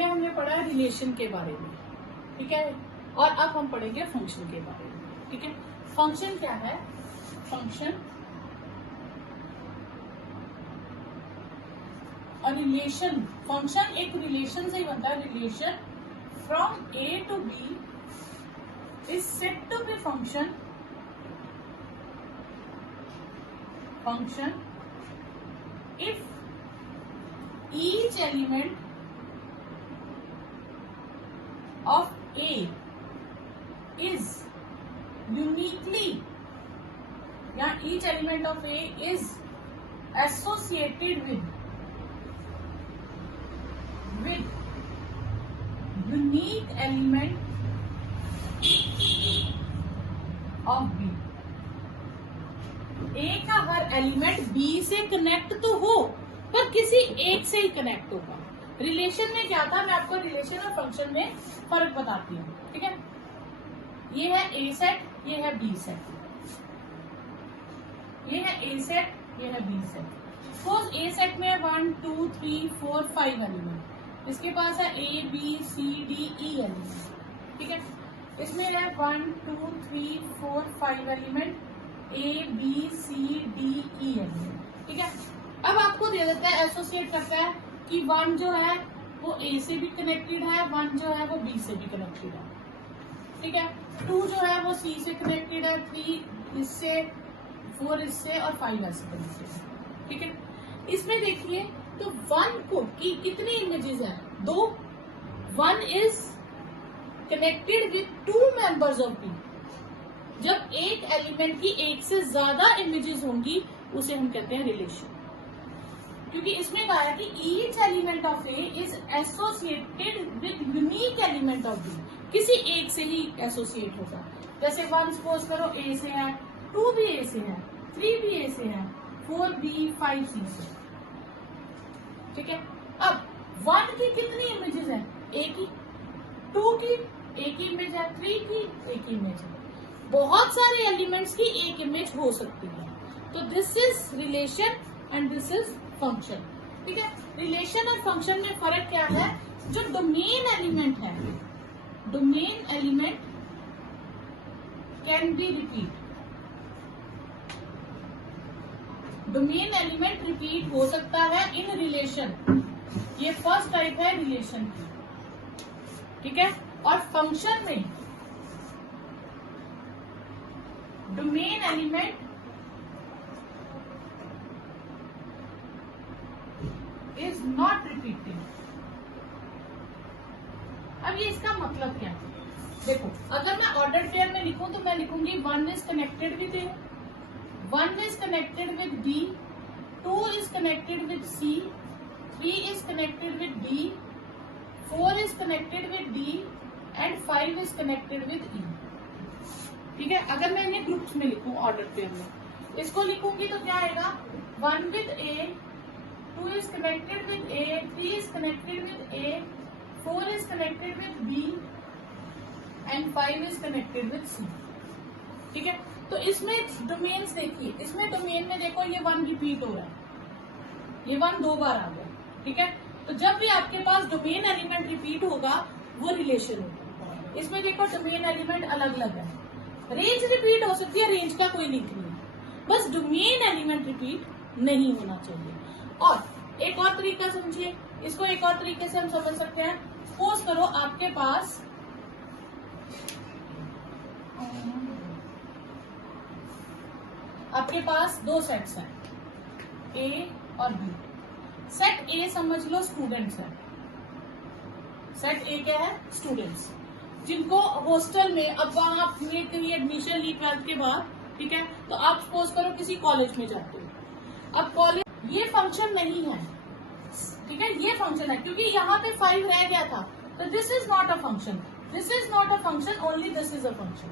पहले हमने पढ़ा रिलेशन के बारे में, ठीक है, और अब हम पढ़ेंगे फंक्शन के बारे में, ठीक है। फंक्शन क्या है? फंक्शन और रिलेशन, फंक्शन एक रिलेशन से ही बनता है। Relation from A to B is said to be function, function if each element of A is uniquely, या each element of A is associated with unique element of B। ए का हर element B से connect तो हो, पर किसी एक से ही connect होगा। रिलेशन में क्या था, मैं आपको रिलेशन और फंक्शन में फर्क बताती हूँ, ठीक है। ये है ए सेट, ये है बी सेट, ये है ए सेट, ये है बी सेट। सपोज ए सेट में 1 2 3 4 5 एलिमेंट, इसके पास है A B C D E element, ठीक है। इसमें है 1 2 3 4 5 एलिमेंट, A B C D E element, ठीक है। अब आपको दे देता है, एसोसिएट करता है कि 1 जो है वो ए से भी कनेक्टेड है, 1 जो है वो बी से भी कनेक्टेड है, ठीक है। 2 जो है वो सी से कनेक्टेड है, 3 इससे, 4 इससे और 5 ऐसे कनेक्टेड है, ठीक है। इसमें देखिए तो 1 को की कितनी इमेजेस है? 2। 1 is connected with 2 members of B. जब एक एलिमेंट की एक से ज्यादा इमेजेस होंगी उसे हम कहते हैं रिलेशन, क्योंकि इसमें कहा है कि each element of A is associated with unique element of B. किसी एक से ही एसोसिएट होगा। जैसे 1 सपोज करो ए से है, 2 भी ए से है, 3 भी ए से है, 4 बी 5 सी से, ठीक है। अब 1 की कितनी इमेजेस है? ए की, 2 की एक ही इमेज है, 3 की एक ही इमेज है। बहुत सारे एलिमेंट्स की एक इमेज हो सकती है। तो this is relation and this is function, ठीक है। रिलेशन और फंक्शन में फर्क क्या है? जो डोमेन एलिमेंट है, domain element can be repeat, domain element repeat हो सकता है इन रिलेशन। ये फर्स्ट टाइप है रिलेशन की, ठीक है। और फंक्शन में domain element is not repeating. अब ये इसका मतलब क्या है? देखो, अगर मैं ऑर्डर पेयर में लिखूं तो मैं लिखूंगी 1 is connected with A, 1 is connected with B, 2 is connected with C, 3 is connected with D, 4 is connected with D and 5 is connected with E, ठीक है। अगर मैं इन्हें ग्रुप्स में लिखूं ऑर्डर पेयर में, इसको लिखूंगी तो क्या आएगा? 1 with A, 2 is connected with A, 3 is connected with A, 4 is connected with B and 5 is connected with C, ठीक है। तो इसमें डोमेन्स देखिए, इसमें डोमेन में देखो ये 1 रिपीट हो रहा है, ये 1 2 बार आ गया, ठीक है। तो जब भी आपके पास डोमेन एलिमेंट रिपीट होगा वो रिलेशन होगा। इसमें देखो डोमेन एलिमेंट अलग अलग है, रेंज रिपीट हो सकती है, रेंज का कोई लिंक नहीं, बस डोमेन एलिमेंट रिपीट नहीं होना चाहिए। और एक और तरीका समझिए, इसको एक और तरीके से हम समझ सकते हैं। सपोज करो आपके पास 2 सेट्स हैं, ए और बी। सेट ए समझ लो स्टूडेंट्स है, सेट ए क्या है? स्टूडेंट्स, जिनको हॉस्टल में, अब वहां आपने कहीं एडमिशन ली 12th के बाद, ठीक है, तो आप सपोज करो किसी कॉलेज में जाते हो। अब कॉलेज, ये फंक्शन नहीं है, ठीक है, ये फंक्शन है, क्योंकि यहाँ पे 5 रह गया था, तो this is not a function, this is not a function, only this is a function,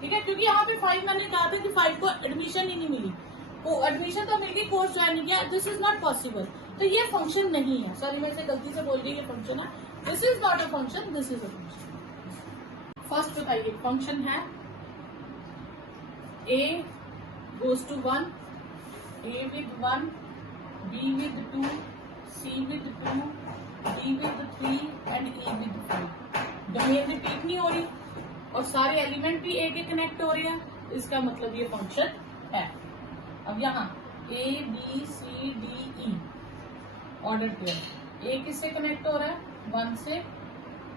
ठीक है। क्योंकि यहाँ पे 5 मैंने कहा था कि 5 को एडमिशन ही नहीं मिली, वो एडमिशन तो मिल गई, कोर्स ज्वाइन नहीं किया, दिस इज नॉट पॉसिबल, तो ये फंक्शन नहीं है। सॉरी, मैं गलती से बोल रही, ये फंक्शन है, this is not a function, this is a function. First बताइए, फंक्शन है a goes to 1, a with 1, b with 2, c with 2, d with 3 and E with 5। Domain repeat नहीं हो रही और सारे एलिमेंट भी ए के कनेक्ट हो रहे हैं, इसका मतलब ये फंक्शन है। अब यहाँ A B C D E order pair, A किससे कनेक्ट हो रहा है 1 से,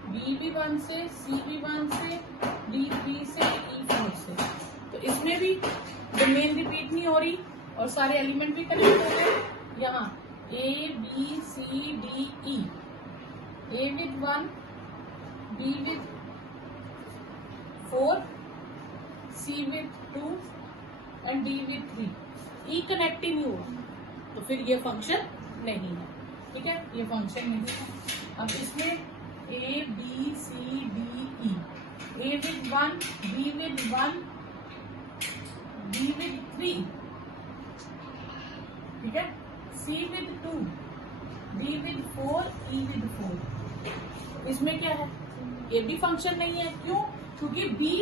बी भी 1 से, सी भी 1 से, डी 3 से, ई 4 से। तो इसमें भी डोमेन रिपीट नहीं हो रही और सारे एलिमेंट भी कनेक्ट हो रहे हैं। यहाँ A B C D E, A with 1, B with 4, C with 2 and D with 3। E connect ही नहीं हुआ तो फिर ये फंक्शन नहीं है, ठीक है, ये फंक्शन नहीं है। अब इसमें A B C D E, A with 1, B with 1, D with 3, ठीक है, C with 2, D with 4, E with 4। इसमें क्या है, ये भी फंक्शन नहीं है। क्यों? क्योंकि बी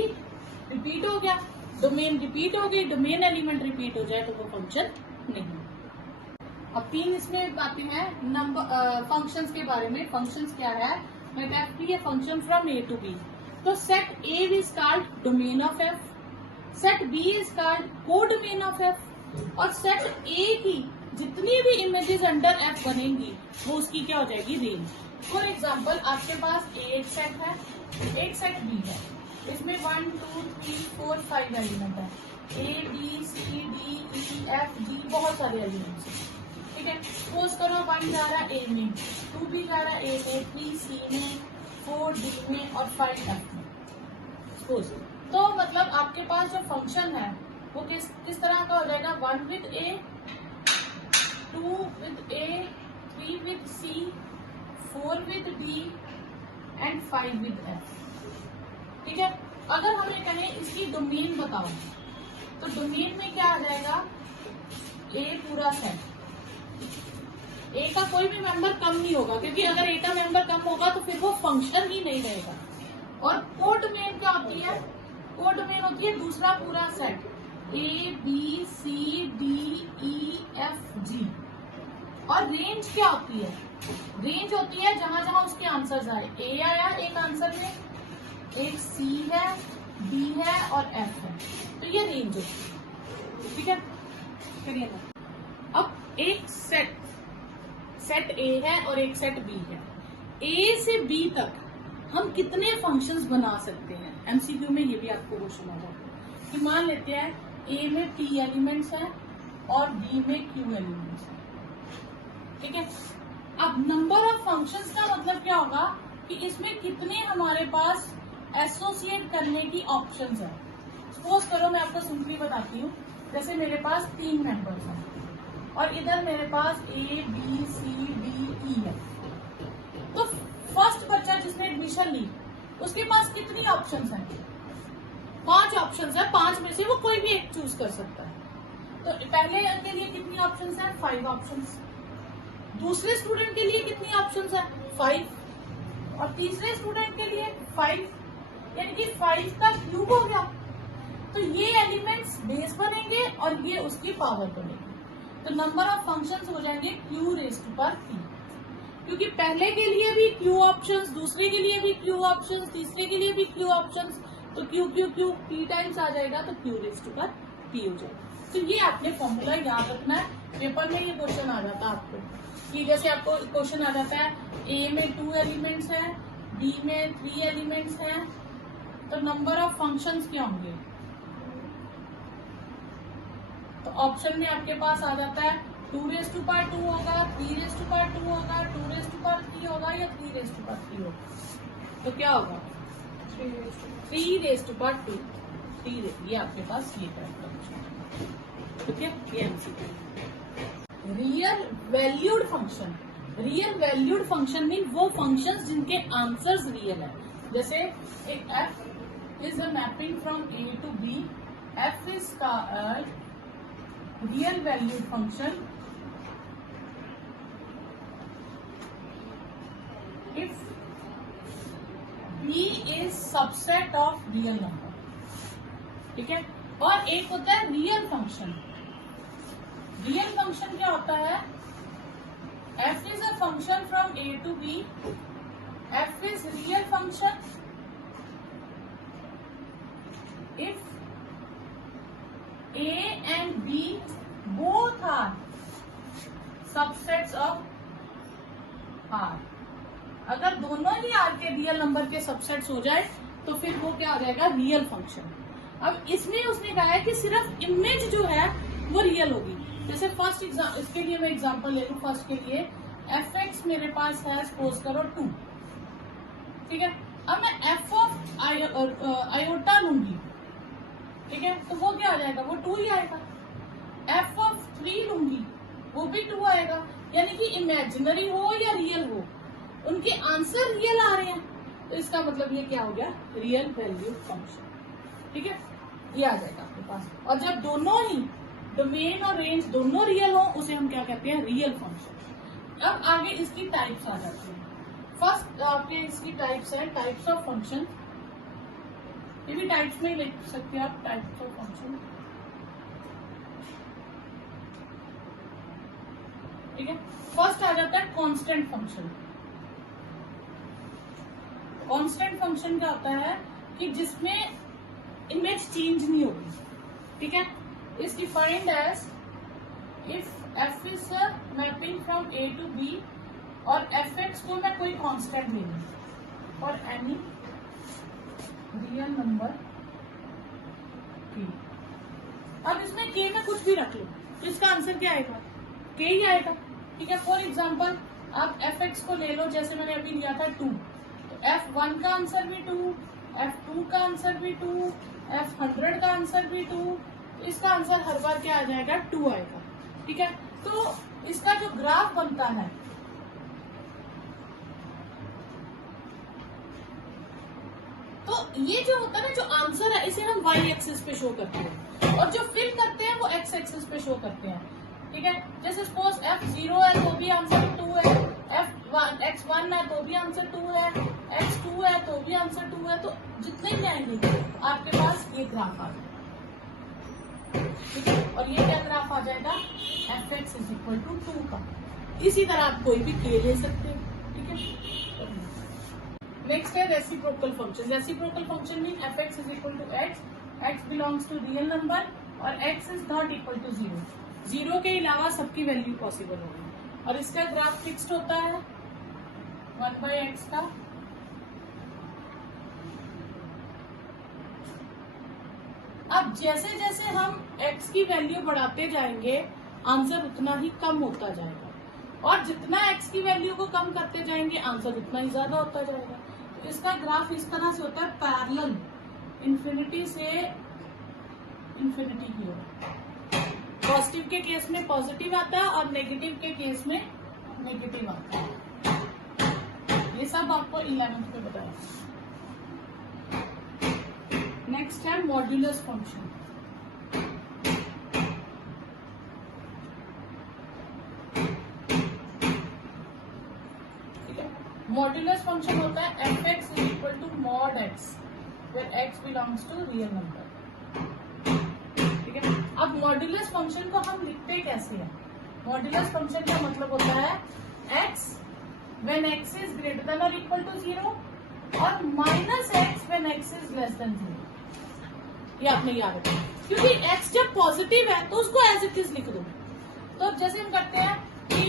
रिपीट हो गया, डोमेन रिपीट हो गई, डोमेन एलिमेंट रिपीट हो जाए तो वो फंक्शन नहीं। अब 3 इसमें आते हैं नंबर फंक्शंस के बारे में। फंक्शंस क्या है, मैं कहती है function from A to B. तो set A is called domain of F, set B is called codomain of F, और सेट ए की जितनी भी इमेजेस अंडर एफ बनेंगी वो उसकी क्या हो जाएगी, रेंज। फॉर एग्जाम्पल आपके पास एक सेट है, एक सेट बी है, इसमें 1 2 3 4 5 एलिमेंट है, A B C D E F G, बहुत सारे एलिमेंट्स हैं, ठीक है। सपोज करो 1 जा रहा है ए में, 2 भी जा रहा है ए में, 3 सी में, 4 डी में और 5 एफ में। सपोज तो मतलब आपके पास जो फंक्शन है वो किस तरह का हो जाएगा, 1 with A, 2 with A, 3 with C, 4 with D and 5 with F, ठीक है। अगर हमें कहें इसकी डोमेन बताओ तो डोमेन में क्या आ जाएगा, ए पूरा सेट, ए का कोई भी मेंबर कम नहीं होगा, क्योंकि अगर ए का मेंबर कम होगा तो फिर वो फंक्शन ही नहीं रहेगा। और कोडोमेन क्या होती है, कोडोमेन होती है दूसरा पूरा set, A B C D E F G. और रेंज क्या होती है, रेंज होती है जहां जहां उसके आंसर्स आए। ए आया एक आंसर में, एक सी है, बी है और एफ है, तो ये रेंज है, ठीक है। करिए ना, अब एक सेट ए है और एक सेट बी है, ए से बी तक हम कितने फंक्शंस बना सकते हैं। एमसीक्यू में ये भी आपको क्वेश्चन आ जाता है कि मान लेते हैं ए में पी एलिमेंट्स है और बी में क्यू एलिमेंट्स है, ठीक है। अब नंबर ऑफ फंक्शंस का मतलब क्या होगा कि इसमें कितने हमारे पास एसोसिएट करने की ऑप्शंस है। सपोज करो मैं आपको सिंपली बताती हूँ, जैसे मेरे पास 3 मेंबर्स हैं और इधर मेरे पास ए बी सी डी ई है। तो फर्स्ट बच्चा जिसने एडमिशन ली उसके पास कितनी ऑप्शंस हैं, 5 ऑप्शंस है, 5 में से वो कोई भी एक चूज कर सकता है। तो पहले के लिए कितनी ऑप्शंस है, 5 ऑप्शंस। दूसरे स्टूडेंट के लिए कितनी ऑप्शंस है, 5, और तीसरे स्टूडेंट के लिए 5, यानी कि 5 का क्यूब हो गया। तो ये एलिमेंट्स बेस बनेंगे और ये उसकी पावर बनेगी। तो नंबर ऑफ फंक्शंस हो जाएंगे Q raised to power p, क्योंकि पहले के लिए भी क्यू ऑप्शंस, दूसरे के लिए भी क्यू ऑप्शंस, तीसरे के लिए भी क्यू ऑप्शंस, तो Q Q Q p times आ जाएगा, तो Q raised to power p हो जाएगा। तो ये आपने फॉर्मूला याद रखना है, पेपर में ये क्वेश्चन आ जाता है आपको कि जैसे आपको क्वेश्चन आ जाता है ए में 2 एलिमेंट्स है, बी में 3 एलिमेंट्स हैं, तो नंबर ऑफ फंक्शंस क्या होंगे। तो ऑप्शन में आपके पास आ जाता है 2 रेज़्ड टू पावर 2 होगा, 3 रेज़्ड टू पावर 2 होगा, 2 रेज़्ड टू पावर 3 होगा या 3 रेज़्ड टू पावर 3 होगा। तो क्या होगा 3 रेज़्ड टू पावर 2, 3, ये आपके पास ये करेक्ट, ठीक है। ये MCQ. Real valued function, real valued function mean वो फंक्शंस जिनके आंसर्स रियल है। जैसे एक f is a mapping from a to b, f is called real valued function if b is subset of real number, ठीक है। और एक होता है रियल फंक्शन। रियल फंक्शन क्या होता है, f is a function from a to b, f function if A and B both are subsets of R। अगर दोनों ही R के रियल नंबर के सबसेट्स हो जाए तो फिर वो क्या हो जाएगा, रियल फंक्शन। अब इसमें उसने कहा है कि सिर्फ इमेज जो है वो रियल होगी। जैसे फर्स्ट इसके लिए मैं एग्जांपल ले लूं, फर्स्ट के लिए fx मेरे पास है सपोज करो 2, ठीक है। अब मैं f ऑफ आयोटा लूंगी, ठीक है, तो वो क्या आ जाएगा, वो 2 ही आएगा। f ऑफ 3 लूंगी, वो भी 2 आएगा। यानी कि इमेजिनरी हो या रियल हो, उनके आंसर रियल आ रहे हैं, तो इसका मतलब ये क्या हो गया, रियल वैल्यू फंक्शन, ठीक है, ये आ जाएगा आपके पास। और जब दोनों ही डोमेन और रेंज दोनों रियल हो, उसे हम क्या कहते हैं, रियल फंक्शन। अब आगे इसकी टाइप्स आ जाती हैं। फर्स्ट आपके इसकी टाइप्स है, टाइप्स ऑफ फंक्शन, ये भी टाइप्स में ही लिख सकते हैं आप, टाइप्स ऑफ फंक्शन, ठीक है। फर्स्ट आ जाता है कांस्टेंट फंक्शन। कांस्टेंट फंक्शन क्या होता है कि जिसमें इमेज चेंज नहीं होगी, ठीक है। Is defined as if f is mapping from a to b और fx को मैं कोई कांस्टेंट ले लूं और एनी रियल नंबर k। अब इसमें k में कुछ भी रख लो तो इसका आंसर क्या आएगा, k ही आएगा, ठीक है। फॉर एग्जाम्पल आप fx को ले लो, जैसे मैंने अभी लिया था 2, तो f1 का आंसर भी 2, f2 का आंसर भी 2, f100 का आंसर भी 2, तो इसका आंसर हर बार क्या आ जाएगा, 2 आएगा, ठीक है। तो इसका जो ग्राफ बनता है, तो ये जो होता है ना, जो आंसर है, इसे हम y एक्सिस पे शो करते हैं और जो फिल करते हैं वो x एक्सिस पे शो करते हैं, ठीक है। जैसे सपोज f0 है तो भी आंसर 2 है, x1 है तो भी आंसर 2 है, x2 है तो भी आंसर 2 है, तो जितने भी आएंगे आपके पास ये ग्राफ आ जाएगा, ठीक है। और ये क्या ग्राफ आ जाएगा, fx इज इक्वल टू 2 का। इसी तरह आप कोई भी k ले सकते हैं, ठीक है। नेक्स्ट है reciprocal function. Reciprocal function mean fx is equal to x belongs to real number और x is not equal to 0। 0 के अलावा सबकी वैल्यू पॉसिबल होगी और इसका ग्राफ फिक्स्ड होता है 1/x का। अब जैसे जैसे हम x की वैल्यू बढ़ाते जाएंगे आंसर उतना ही कम होता जाएगा और जितना x की वैल्यू को कम करते जाएंगे आंसर उतना ही ज्यादा होता जाएगा। तो इसका ग्राफ इस तरह से होता है, पैरेलल, इन्फिनिटी से इन्फिनिटी की ओर। पॉजिटिव के केस में पॉजिटिव आता है और नेगेटिव के केस में नेगेटिव आता है। ये सब आपको 11th में बताया। नेक्स्ट है मॉड्यूलस फंक्शन। मॉड्यूलस फंक्शन होता है fx is equal to mod x where x belongs to real number, ठीक है। अब मॉड्यूलस फंक्शन को हम लिखते कैसे हैं, मॉड्यूलस फंक्शन का मतलब होता है x when x is greater than और इक्वल टू 0 और minus x when x is less than 0। ये आपने याद रखना, क्योंकि x जब पॉजिटिव है तो उसको एज इट इज लिख दो। तो जैसे हम करते हैं कि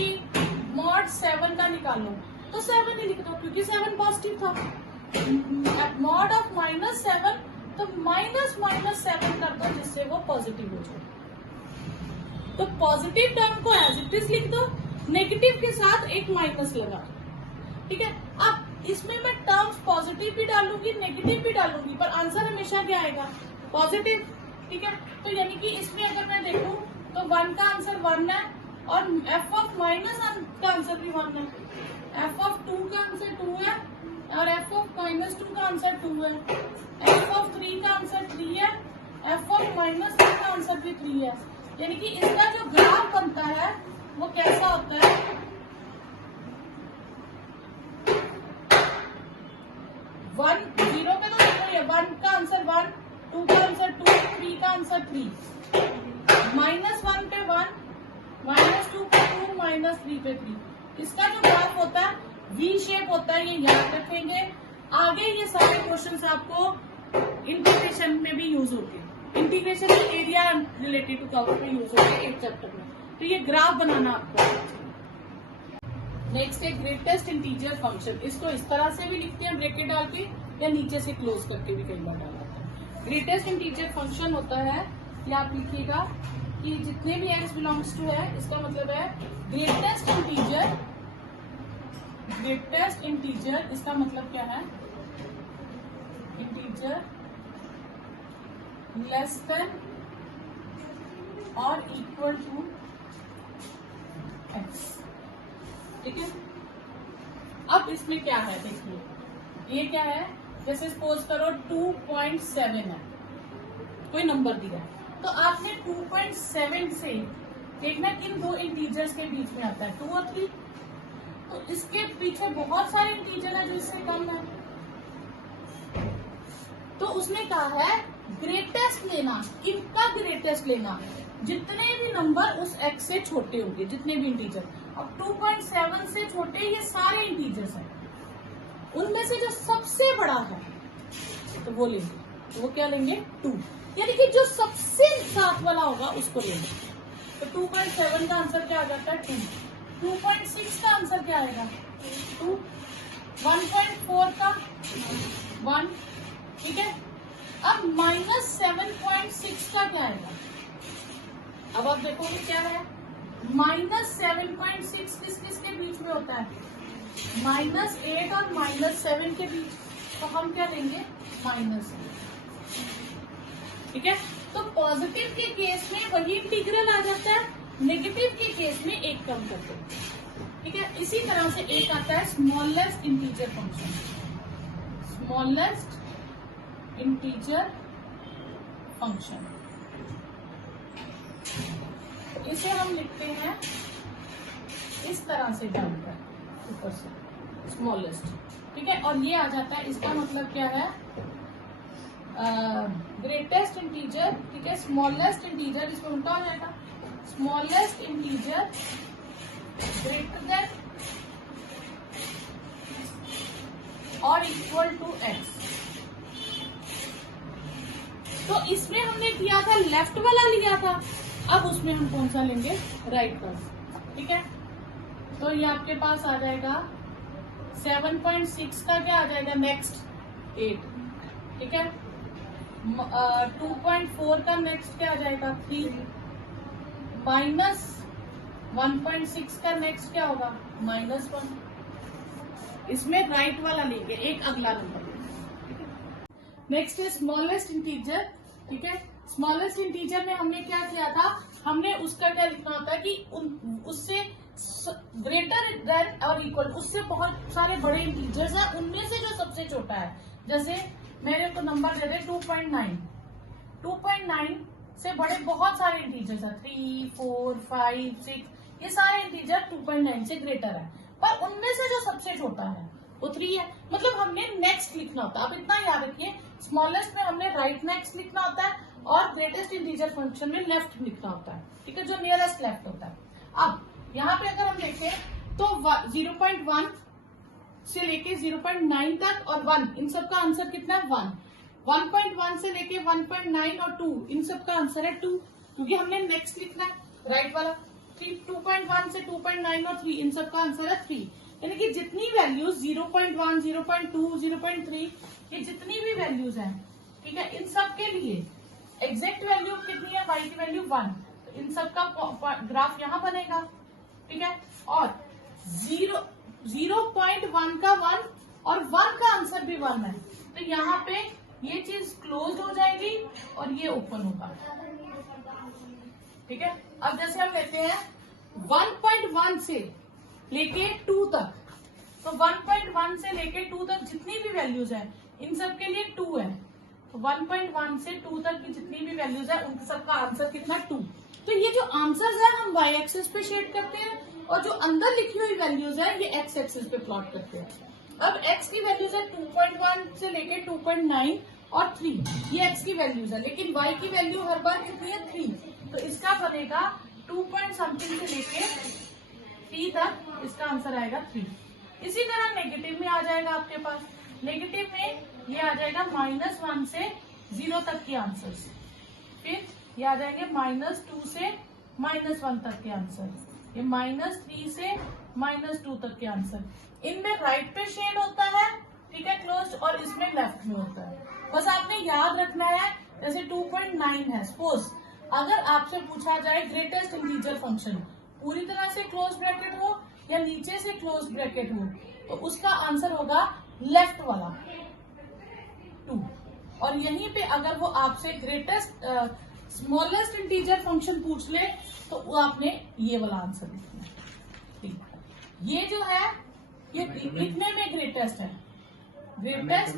मॉड 7 का निकालो तो 7 ही लिख दो क्योंकि 7 पॉजिटिव था। मॉड ऑफ -7 तो -7 कर दो जिससे वो पॉजिटिव हो जाए। तो पॉजिटिव टर्म को एज इट इज लिख दो, नेगेटिव के साथ एक माइनस लगा दो, ठीक है। अब इसमें मैं टर्म्स पॉजिटिव भी डालूंगी नेगेटिव भी डालूंगी पर आंसर हमेशा क्या आएगा, पॉजिटिव, ठीक है। तो यानी कि इसमें अगर मैं देखूं तो 1 का आंसर 1 है और f ऑफ माइनस का आंसर भी 1 है, f ऑफ 2 का आंसर 2 है और f ऑफ -2 का आंसर 2 है, f ऑफ 3 का आंसर 3 है, f ऑफ -3 का आंसर भी 3 है। यानी कि इसका जो ग्राफ बनता है वो कैसा होता है, 1 0 पे तो देखो ये 1 का आंसर 1, 2 का आंसर 2, 3 का आंसर 3, -1 पे 1, -2 पे 2, -3 पे 3। इसका जो ग्राफ होता है वी शेप होता है, ये याद रखेंगे। आगे ये सारे क्वेश्चंस आपको इंटीग्रेशन में भी यूज होते हैं, integration area related to curve में यूज होते हैं एक चैप्टर में। तो ये ग्राफ बनाना आपको। नेक्स्ट है ग्रेटेस्ट इंटीजर फंक्शन। इसको इस तरह से भी लिखते हैं ब्रैकेट डाल के, या नीचे से क्लोज करके भी कई बार डाला जाता है। ग्रेटेस्ट इंटीजर फंक्शन होता है, ये आप लिखिएगा कि जितने भी x बिलोंग्स टू है, इसका मतलब है ग्रेटेस्ट इंटीजर। ग्रेटेस्ट इंटीजर इसका मतलब क्या है? इंटीजर लेस देन और इक्वल टू x। ठीक है, अब इसमें क्या है देखिए, ये क्या है, जैसे सपोज करो 2.7 है, कोई नंबर दिया है, तो आपने 2.7 से देखना किन दो इंटीजर्स के बीच में आता है, 2 और 3। तो इसके पीछे बहुत सारे इंटीजर है जो इससे कम है, तो उसने कहा है ग्रेटेस्ट लेना। किनका ग्रेटेस्ट लेना? जितने भी नंबर उस x से छोटे होंगे, जितने भी इंटीजर। अब 2.7 से छोटे ये सारे इंटीजर्स हैं, उनमें से जो सबसे बड़ा है तो वो लेंगे। तो वो क्या लेंगे? 2, यानी कि जो सबसे साथ वाला होगा उसको लेंगे। तो 2.7 का आंसर क्या आ जाता है? 2। 2.6 का आंसर क्या आएगा? 2। 1.4 का 1। ठीक है, अब -7.6 का क्या आएगा? अब आप देखोगे क्या है, -7.6 किस किस के बीच में होता है? -8 और -7 के बीच। तो हम क्या लेंगे? -8। ठीक है, तो पॉजिटिव के केस में वही इंटीग्रल आ जाता है, नेगेटिव के केस में एक कम करते हैं। ठीक है, इसी तरह से एक आता है smallest integer function. Smallest integer function, इसे हम लिखते हैं इस तरह से डालकर ऊपर से स्मॉलेस्ट। ठीक है, और ये आ जाता है, इसका मतलब क्या है? Greatest integer. ठीक है, स्मॉलेस्ट इंटीजर इसमें उल्टा हो जाएगा, स्मॉलेस्ट इंटीजर ग्रेटर देन और इक्वल टू x। तो इसमें हमने किया था लेफ्ट वाला लिया था, अब उसमें हम कौन सा लेंगे? राइट वाला। ठीक है, तो ये आपके पास आ जाएगा 7.6 का क्या आ जाएगा? नेक्स्ट 8। ठीक है, 2.4 का नेक्स्ट क्या आ जाएगा? 3। -1.6 का नेक्स्ट क्या होगा? -1। इसमें राइट वाला लेंगे, एक अगला नंबर लेंगे। नेक्स्ट है स्मॉलेस्ट इंटीजर। ठीक है, स्मॉलेस्ट इंटीजर में हमने क्या किया था? हमने उसका क्या लिखना होता है कि उससे ग्रेटर देन और इक्वल, उससे बहुत सारे बड़े इंटीजर्स हैं, उनमें से जो सबसे छोटा है। जैसे मेरे को नंबर दे दे 2.9। 2.9 से बड़े बहुत सारे इंटीजर्स हैं, 3, 4, 5, 6, ये सारे इंटीजर 2.9 से ग्रेटर है, पर उनमें से जो सबसे छोटा है वो 3 है। मतलब हमने नेक्स्ट लिखना होता है। अब इतना याद रखिए, स्मॉलेस्ट में हमने राइट नेक्स्ट लिखना होता है और ग्रेटेस्ट इंटीजर फंक्शन में लेफ्ट लिखना होता है। ठीक है, जो नियरेस्ट लेफ्ट होता है। अब यहाँ पे अगर हम देखें तो 0.1 से लेके 0.9 तक और 1, इन सब का आंसर कितना है? 1। 1.1 से लेके 1.9 और 2, इन सब का आंसर है 2, क्योंकि हमने नेक्स्ट लिखना है राइट वाला। 2.1 से 2.9 और 3, इन सब का आंसर है 3। यानी कि जितनी वैल्यूज 0.1, 0.2, 0.3, ये जितनी भी वैल्यूज हैं, ठीक है, इन सब के लिए एग्जैक्ट वैल्यू कितनी है? y की वैल्यू 1। तो इन सब का ग्राफ यहाँ बनेगा। ठीक है, और 0.1 का 1 और 1 का आंसर भी 1 है, तो यहाँ पे ये चीज क्लोज हो जाएगी और ये ओपन होगा। ठीक है, अब जैसे हम लेते हैं 1.1 से लेके 2 तक, तो 1.1 से लेके 2 तक जितनी भी वैल्यूज है, इन सब के लिए 2 है। तो 1.1 से 2 तक की जितनी भी वैल्यूज है, उन सबका आंसर कितना? 2। तो ये जो आंसर्स है हम y एक्सिस पे शेड करते हैं, और जो अंदर लिखी हुई वैल्यूज है ये x एक्सिस पे प्लॉट करते हैं। अब x की वैल्यूज है 2.1 से लेके 2.9 और 3, ये x की वैल्यूज है, लेकिन y की वैल्यू हर बार कितनी है? 3। तो इसका बनेगा 2 पॉइंट समथिंग से लेके 3 तक, इसका आंसर आएगा 3। इसी तरह नेगेटिव में आ जाएगा आपके पास, नेगेटिव में ये आ जाएगा -1 से 0 तक के आंसर्स, फिर ये आ जाएंगे -2 से -1 तक के आंसर, ये -3 से -2 तक के आंसर। इनमें राइट पे शेड होता है, ठीक है, क्लोज, और इसमें लेफ्ट में होता है। बस आपने याद रखना है, जैसे 2.9 है, सपोज अगर आपसे पूछा जाए ग्रेटेस्ट इंटीजर फंक्शन पूरी तरह से क्लोज ब्रैकेट हो या नीचे से क्लोज ब्रैकेट हो, तो उसका आंसर होगा लेफ्ट वाला 2। और यहीं पे अगर वो आपसे ग्रेटेस्ट स्मॉलेस्ट इंटीजर फंक्शन पूछ ले तो वो आपने ये वाला आंसर लिखना है। ठीक, ये जो है ये कितने में ग्रेटेस्ट है, ग्रेटेस्ट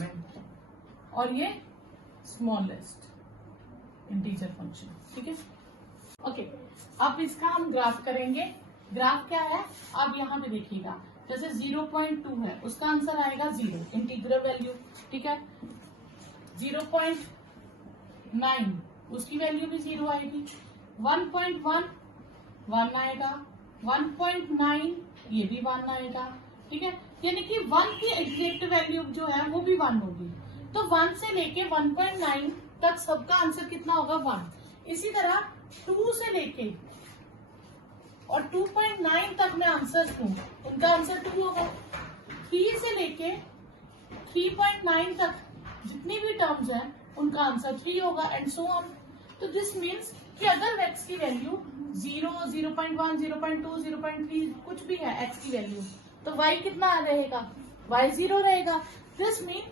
और ये स्मॉलेस्ट इंटीजर फंक्शन, ठीक है। ओके, अब इसका हम ग्राफ करेंगे। ग्राफ क्या है, आप यहाँ पे देखिएगा, जैसे 0.2 है उसका आंसर आएगा 0 इंटीग्रल वैल्यू, ठीक है। 0.9 उसकी वैल्यू भी 0 आएगी। 1.1 1 आएगा, 1.9 ये भी 1 आएगा, ठीक है। यानी कि 1 की एग्जैक्ट वैल्यू जो है वो भी 1 होगी। तो 1 से लेके 1.9 तक सबका आंसर कितना होगा, 1। इसी तरह 2 से लेके और 2.9 तक मैं आंसर दूं, उनका आंसर 2 होगा। 3 से लेके 3.9 तक जितनी भी टर्म्स हैं उनका आंसर 3 होगा, एंड सो ऑन। तो दिस मीन्स कि अगर x की वैल्यू 0, 0.1, 0.2, 0.3 कुछ भी है x की वैल्यू, तो y कितना रहेगा, y 0 रहेगा। दिस मीन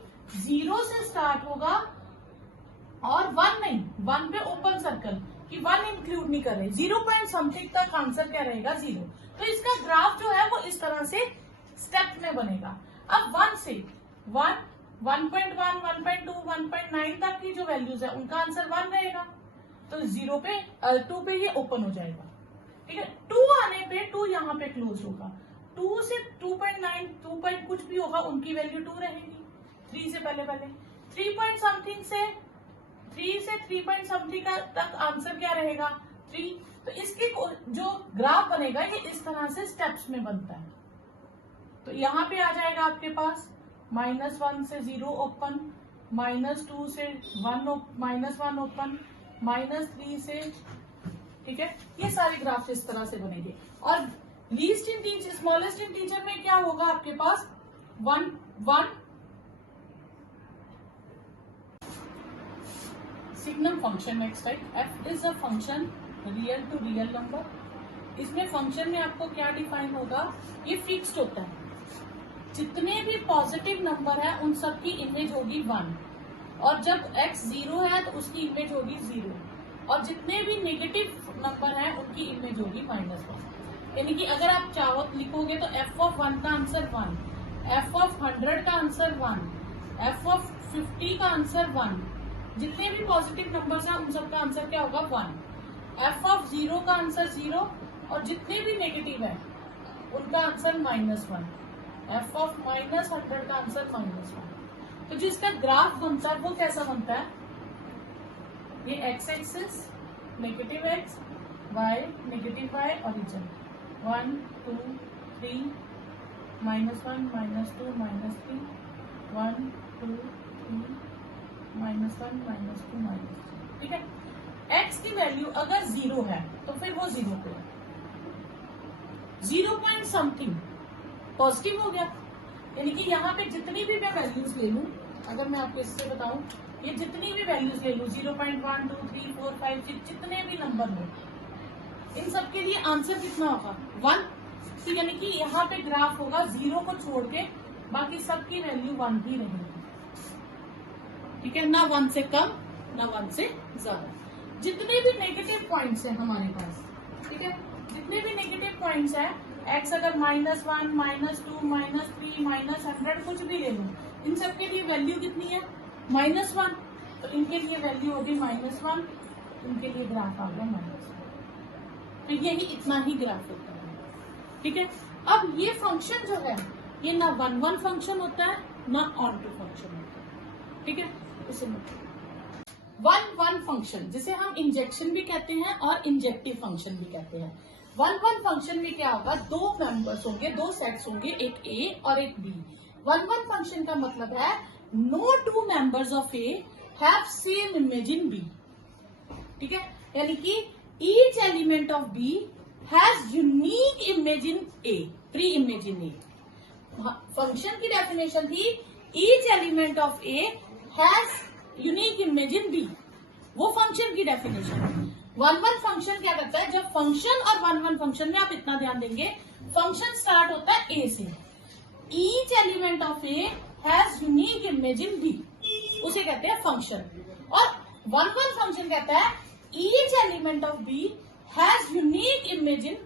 0 से स्टार्ट होगा और 1 नहीं, 1 पे ओपन सर्कल कि 1 इंक्लूड नहीं कर रहे, 0 पॉइंट समथिंग तक आंसर क्या रहेगा, 0। तो इसका ग्राफ जो है वो इस तरह से स्टेप में बनेगा। अब 1 से 1, 1.1, 1.2, 1.9 तक की जो वैल्यूज है उनका आंसर 1 रहेगा, तो 0 पे 2 पे ये ओपन हो जाएगा, ठीक है। 2 आने पे 2 यहाँ पे क्लोज होगा। 2 से 2.9, 2 पॉइंट कुछ भी होगा उनकी वैल्यू 2 रहेगी, 3 से पहले 3 पॉइंट समथिंग से 3 से 3 पॉइंट समथिंग तक आंसर क्या रहेगा, 3। तो इसकी जो ग्राफ बनेगा ये इस तरह से स्टेप्स में बनता है। तो यहाँ पे आ जाएगा आपके पास -1 से 0 ओपन, -2 से -1 ओपन, -3 से, ठीक है। ये सारे ग्राफ इस तरह से बनेंगे। और लीस्ट इंटीजर, स्मॉलेस्ट इंटीजर में क्या होगा आपके पास, 1 1 signum function next type. f is a function real to real number. इसमें फंक्शन में आपको क्या डिफाइन होगा, ये फिक्स्ड होता है, जितने भी पॉजिटिव नंबर है उन सब की इमेज होगी 1, और जब x 0 है तो उसकी इमेज होगी 0, और जितने भी नेगेटिव नंबर है उनकी इमेज होगी -1। यानी कि अगर आप चाहो लिखोगे तो f(1) का आंसर 1, f(100) का आंसर 1, f(50) का आंसर 1, जितने भी पॉजिटिव नंबर्स हैं उन सबका आंसर क्या होगा, 1। f(0) का आंसर 0, और जितने भी नेगेटिव है उनका आंसर -1। f(-100) का आंसर -1। तो जिसका ग्राफ बनता है वो कैसा बनता है, ये x axis negative x, y negative y, origin 1 2 3 -1 -2 -3 1 2 3 -1 -2 -3, ठीक है। x की वैल्यू अगर 0 है तो फिर वो 0 पे है, 0 पॉइंट समथिंग पॉजिटिव हो गया। यानी कि यहाँ पे जितनी भी मैं वैल्यूज ले लूं, अगर मैं आपको इससे बताऊं, ये जितनी भी वैल्यूज ले लूं 0.1 2 3 4 5 6 जितने भी नंबर हो, इन सब के लिए आंसर कितना होगा, 1। तो यानी कि यहाँ पे ग्राफ होगा 0 को छोड़ के बाकी सबकी वैल्यू 1 ही रहेगी, ठीक है, ना 1 से कम ना 1 से ज्यादा। जितने भी नेगेटिव पॉइंट्स हैं हमारे पास, ठीक है, जितने भी नेगेटिव पॉइंट्स हैं, x अगर -1 -2 -3 -100 कुछ भी ले लो, इन सब के लिए वैल्यू कितनी है, -1। तो इनके लिए वैल्यू होगी -1, इनके लिए ग्राफ आ गया -1। तो यही इतना ही ग्राफ होता है, ठीक है। अब ये फंक्शन जो है ये ना 1-1 फंक्शन होता है ना ऑन टू फंक्शन होता है, ठीक है। उसे 1-1 फंक्शन जिसे हम इंजेक्शन भी कहते हैं और इंजेक्टिव फंक्शन भी कहते हैं। 1-1 फंक्शन में क्या होगा, दो मेंबर्स होंगे, दो सेट्स होंगे, एक A और एक B। वन वन फंक्शन का मतलब है no two members of A have same image in B. ठीक है, यानी कि each element of B has unique image in A, pre image in A. Function की डेफिनेशन थी each element of A has unique image in B, वो function की definition. One one function क्या करता है, जब फंक्शन और वन वन फंक्शन में आप इतना ध्यान देंगे, फंक्शन स्टार्ट होता है ए से, each element of A has unique image in B, उसे कहते हैं फंक्शन। और वन वन फंक्शन कहता है each element of B has unique image in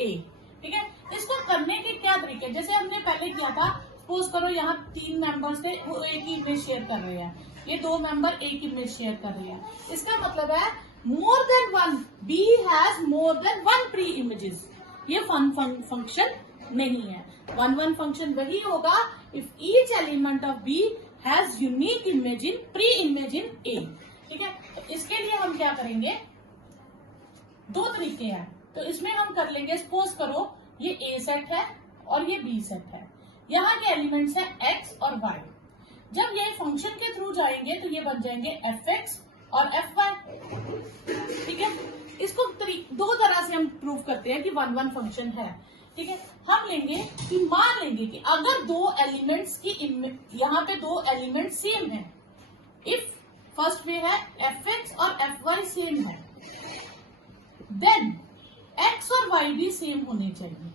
A. ठीक है, इसको करने के क्या तरीके, जैसे हमने पहले किया था, सपोज करो यहाँ 3 मेंबर्स थे, वो एक ही इमेज शेयर कर रहे हैं, ये 2 मेंबर एक इमेज शेयर कर रहे हैं, इसका मतलब है more than one, B has more than one pre images. ये फंक्शन नहीं है। वन वन फंक्शन वही होगा if each element of B has unique image in pre image in A. ठीक है, तो इसके लिए हम क्या करेंगे, 2 तरीके हैं। तो इसमें हम कर लेंगे, सपोज करो ये ए सेट है और ये बी सेट है, यहाँ के एलिमेंट्स हैं एक्स और वाई। जब ये फंक्शन के थ्रू जाएंगे तो ये बन जाएंगे एफ एक्स और एफ वाई। ठीक है, इसको 2 तरह से हम प्रूव करते हैं कि वन वन फंक्शन है। ठीक है, हम लेंगे कि मान लेंगे कि अगर 2 एलिमेंट्स की यहाँ पे 2 एलिमेंट सेम है, इफ फर्स्ट में है एफ एक्स और एफ वाई सेम है, देन एक्स और वाई भी सेम होने चाहिए।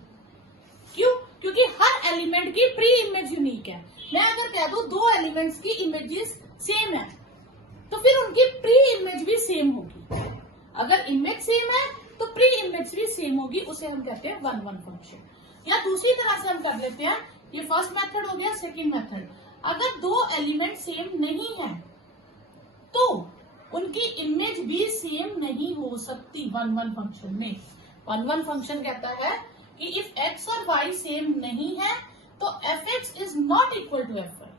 क्यों? क्योंकि हर एलिमेंट की प्री इमेज यूनिक है। मैं अगर कह दूं 2 एलिमेंट्स की इमेजेस सेम है, तो फिर उनकी प्री इमेज भी सेम होगी। अगर इमेज सेम है तो प्री इमेज भी सेम होगी, उसे हम कहते हैं वन वन फंक्शन। या दूसरी तरह से हम कर लेते हैं, ये फर्स्ट मेथड हो गया। सेकंड मेथड, अगर 2 एलिमेंट सेम नहीं है तो उनकी इमेज भी सेम नहीं हो सकती वन वन फंक्शन में। वन वन फंक्शन कहता है कि इफ एक्स और वाई सेम नहीं है तो F X is not equal to F Y.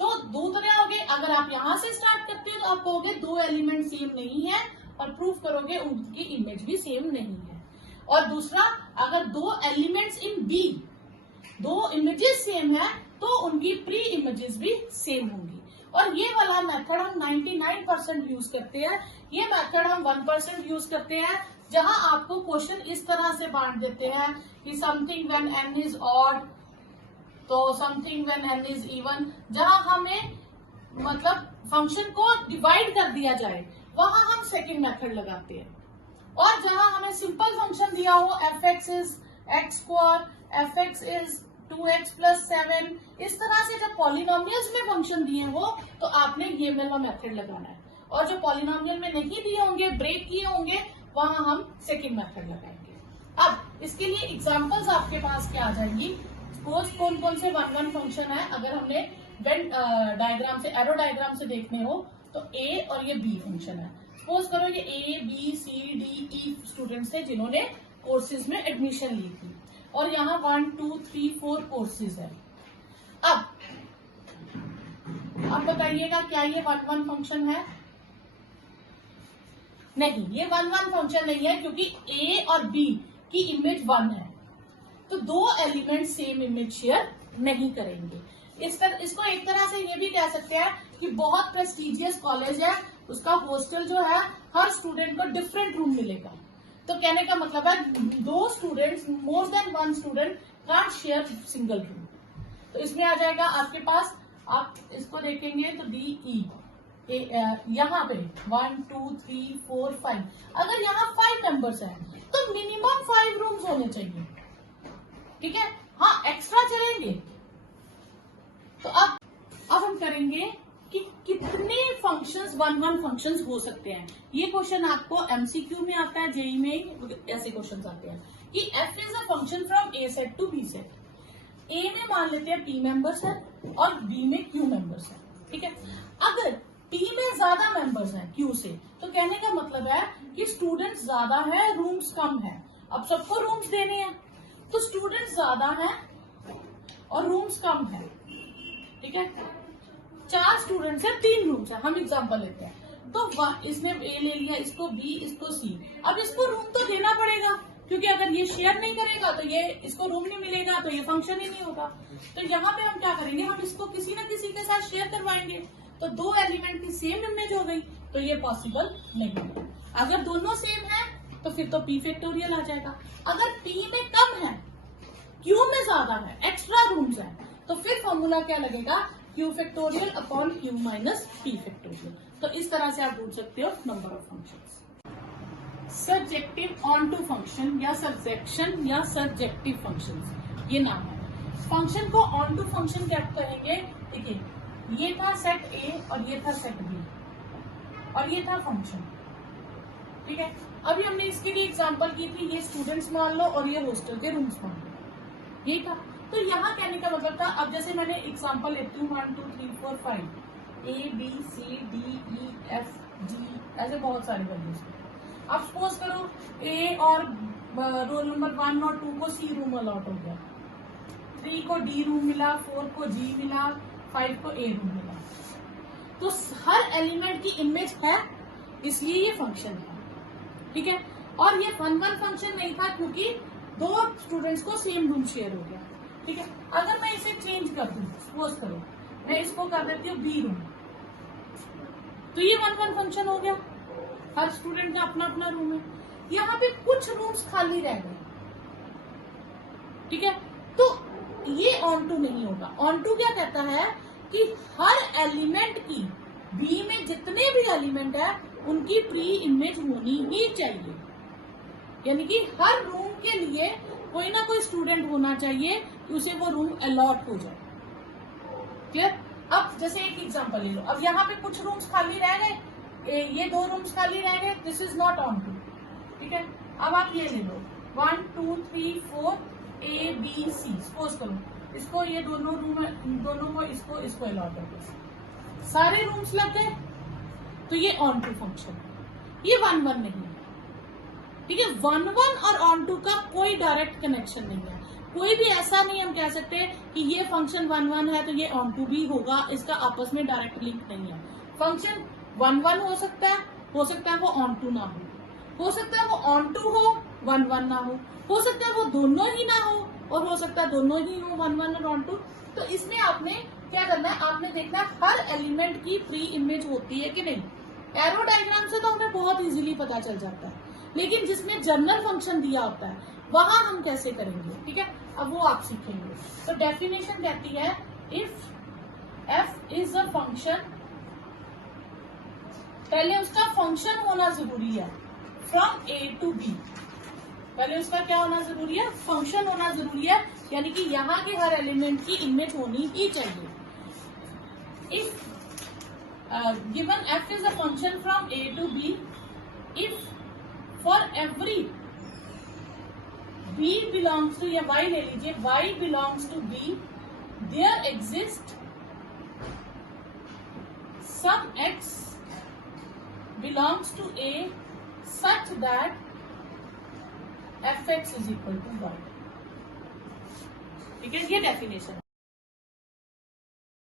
तो 2 तरह हो गए, अगर आप यहां से स्टार्ट करते हो तो आप कहोगे 2 एलिमेंट सेम नहीं है, और प्रूफ करोगे उनकी इमेज भी सेम नहीं है। और दूसरा, अगर 2 elements in B, 2 images same है तो उनकी प्री इमेजेस भी सेम होंगी। और ये वाला मेथड हम 99% यूज करते हैं, ये मेथड हम 1% यूज करते हैं, जहां आपको क्वेश्चन इस तरह से बांट देते हैं कि something when n is odd, तो something when n is even, जहां हमें मतलब फंक्शन को डिवाइड कर दिया जाए वहां हम सेकंड मेथड लगाते हैं। और जहां हमें सिंपल फंक्शन दिया हो, F X is x square, F X is 2x + 7, इस तरह से जब पॉलिनोमियल्स में फंक्शन दिए हो तो आपने ये वाला मेथड लगाना है। और जो पॉलिनोमियल में नहीं दिए होंगे, ब्रेक किए होंगे, वहां हम सेकंड मेथड लगाएंगे। अब इसके लिए एग्जांपल्स आपके पास क्या आ जाएंगी, सपोज कौन कौन से वन वन फंक्शन है। अगर हमने वेन डायग्राम से, एरो डायग्राम से देखने हो तो ए और ये बी फंक्शन है। सपोज करो ये A B C D E students थे जिन्होंने कोर्सेज में एडमिशन ली थी, और यहाँ 1 2 3 4 कोर्सेज है। अब बताइएगा क्या ये वन वन फंक्शन है? नहीं, ये वन वन फंक्शन नहीं है, क्योंकि ए और बी की इमेज 1 है, तो 2 एलिमेंट सेम इमेज शेयर नहीं करेंगे। इसको एक तरह से ये भी कह सकते हैं कि बहुत प्रेस्टिजियस कॉलेज है, उसका हॉस्टल जो है हर स्टूडेंट को डिफरेंट रूम मिलेगा। तो कहने का मतलब है 2 students, more than 1 student can't share single room. तो इसमें आ जाएगा आपके पास, आप इसको देखेंगे तो डी ई, यहाँ पे 1 2 3 4 5, अगर यहाँ 5 मेंबर्स हैं तो मिनिमम 5 रूम्स होने चाहिए। ठीक है, हाँ एक्स्ट्रा चलेंगे। तो अब हम करेंगे कि कितने फंक्शंस वन वन फंक्शंस हो सकते हैं। ये क्वेश्चन आपको एमसीक्यू में आता है, जेई में ऐसे क्वेश्चंस आते हैं कि F is a function from A set to B set. A में मान लेते हैं पी मेंबर्स है और बी में क्यू मेंबर्स है। ठीक है, अगर पी में ज्यादा मेंबर्स हैं क्यू से, तो कहने का मतलब है कि स्टूडेंट्स ज्यादा है, रूम्स कम है। अब सबको रूम्स देने हैं, तो स्टूडेंट्स ज्यादा है और रूम्स कम है। ठीक है, 4 स्टूडेंट्स है, 3 रूम्स है, हम एग्जाम्पल लेते हैं। तो इसने ए ले लिया, इसको बी, इसको सी। अब इसको रूम तो देना पड़ेगा, क्योंकि अगर ये शेयर नहीं करेगा तो ये इसको रूम नहीं मिलेगा, तो ये फंक्शन ही नहीं होगा। तो यहाँ पे हम क्या करेंगे, हम इसको किसी न किसी के साथ शेयर करवाएंगे, तो दो एलिमेंट की सेम इमेज हो गई, तो ये पॉसिबल नहीं है। अगर दोनों सेम है तो फिर तो p फैक्टोरियल आ जाएगा। अगर p में कम है, q में ज्यादा है, एक्स्ट्रा रूम्स है, तो फिर फॉर्मूला क्या लगेगा, q factorial upon q minus p factorial. तो इस तरह से आप ढूंढ सकते हो number of functions. Surjective onto function या सर्जेक्शन या सर्जेक्टिव फंक्शंस, ये नाम है। फंक्शन को ऑन टू फंक्शन क्या कहेंगे, देखिए ये था सेट ए और ये था सेट बी और ये था फंक्शन, ठीक है। अभी हमने इसके लिए एग्जांपल की थी, ये स्टूडेंट्स मान लो और ये हॉस्टल के रूम्स मान लो, यही था। तो यहाँ कहने का मतलब था, अब जैसे मैंने एग्जांपल लेती हूँ 1 2 3 4 5 A B C D E F G, ऐसे बहुत सारे वैल्यूज। अब सपोज करो ए और रोल नंबर 1 और 2 को सी रूम अलॉट हो गया, 3 को डी रूम मिला, 4 को जी मिला, 5 को ए रूम मिला। तो हर एलिमेंट की इमेज है, इसलिए ये फंक्शन है, ठीक है। और ये 1-1 फंक्शन नहीं था क्योंकि दो स्टूडेंट्स को सेम रूम शेयर हो गया, ठीक है। अगर मैं इसे चेंज कर दूं, सपोज करो मैं इसको कर देती हूँ बी रूम, तो ये 1-1 फंक्शन हो गया, हर स्टूडेंट का अपना अपना रूम है। यहाँ पे कुछ रूम्स खाली रह गए, ठीक है, तो ये ऑन टू नहीं होगा। ऑन टू क्या कहता है कि हर एलिमेंट की बी में जितने भी एलिमेंट है उनकी प्री इमेज होनी ही चाहिए, यानी कि हर रूम के लिए कोई ना कोई स्टूडेंट होना चाहिए कि उसे वो रूम अलॉट हो जाए, क्लियर। अब जैसे एक एग्जांपल ले लो, अब यहाँ पे कुछ रूम्स खाली रह गए, ये 2 रूम्स खाली रह गए, this is not onto, ठीक है। अब आप ये ले लो 1 2 3 4 ए बी सी, सपोज करो इसको, ये दोनों रूम, दोनों को इसको अलॉट कर दो, सारे रूम्स लग गए, तो ये ऑन टू फंक्शन, ये 1-1 नहीं है, ठीक है। 1-1 और ऑन टू का कोई डायरेक्ट कनेक्शन नहीं है, कोई भी ऐसा नहीं हम कह सकते कि ये फंक्शन 1-1 है तो ये ऑन टू भी होगा, इसका आपस में डायरेक्ट लिंक नहीं है। फंक्शन 1-1 हो सकता है वो ऑन टू ना हो सकता है वो ऑन टू हो 1-1 ना हो सकता है वो दोनों ही ना हो, और हो सकता है दोनों ही हो 1-1 और ऑन टू। तो इसमें आपने क्या करना है, आपने देखना है हर एलिमेंट की प्री इमेज होती है कि नहीं। एरो डायग्राम से तो हमें बहुत इजीली पता चल जाता है, लेकिन जिसमें जनरल फंक्शन दिया होता है वहां हम कैसे करेंगे, ठीक है, अब वो आप सीखेंगे। तो डेफिनेशन कहती है if F is a function, पहले उसका फंक्शन होना जरूरी है फ्रॉम ए टू बी, पहले उसका क्या होना जरूरी है, फंक्शन होना जरूरी है, यानी कि यहाँ के हर एलिमेंट की इमेज होनी ही चाहिए। If given F is a function from A to B, if for every B belongs to, या वाई ले लीजिए, Y belongs to B, there exist some X belongs to A such that fx is equal to y, ठीक है, ये definition है।